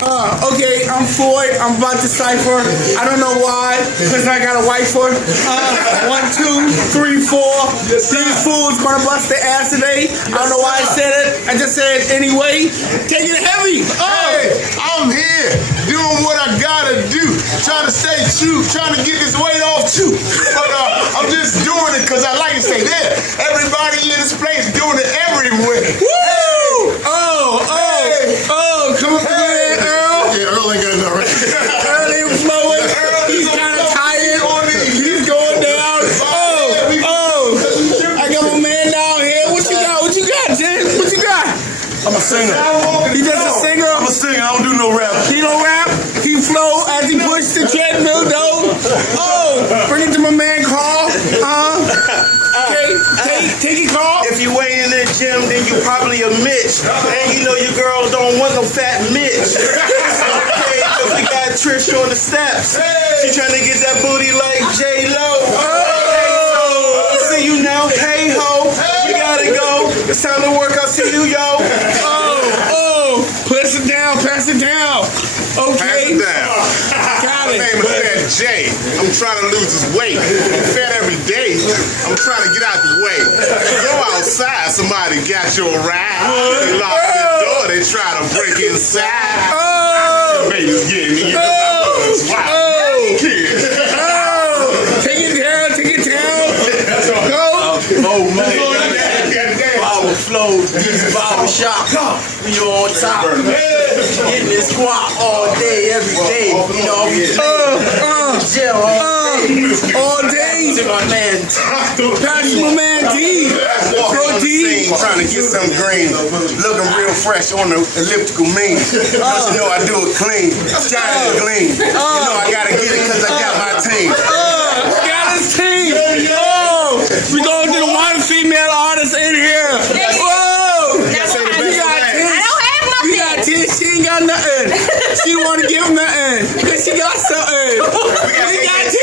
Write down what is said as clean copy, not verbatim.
Okay, I'm Floyd. I'm about to cipher. I don't know why, because I got a wife for 1, 2, 3, 4. These fools gonna bust their ass today. I don't know why I said it. I just said it anyway. Take it heavy. Hey, I'm here doing what I gotta do. Trying to stay true, trying to get this weight off too. But I'm just doing it because I like to say that. Everybody in this place doing it everywhere. Woo! Come up here, Earl. Yeah, Earl ain't got enough right. Earl ain't flowing. He's kind of tired. He's going down. I got my man down here. What you got? What you got, Jen? What you got? I'm a singer. He just a singer? I'm a singer. I don't do no rap. He don't rap. He flow as he pushed the treadmill, though. Bring it to my man, Carl. Take it, Carl. If you ain't in the gym, then you probably a Mitch. And you know your girl don't want no fat Mitch. Okay, cause we got Trish on the steps. She trying to get that booty like J-Lo. See you now, hey ho. We gotta go. It's time to work out. See you, yo. Pass it down. Okay. Pass it down. Got My it. name is Fat J. I'm trying to lose this weight. I'm fat every day. I'm trying to get out the way. Go outside. Somebody got your ride. They locked the door. They try to break inside. Baby's getting me. Take it down. Go. Oh man. Power flow, these barbershop. We on top. Getting this squat all day, every day. You know, we jail all day. To my man. Pass my man D. Go D. Trying to get some green. Looking real fresh on the elliptical mean. Cause you know I do it clean. Shine and gleam. You know I gotta get it cause I got my team. Got his team. We going to the one female artist in here. Whoa. We got 10. She ain't got nothing. She don't want to give him nothing. Because she got something. We got 10.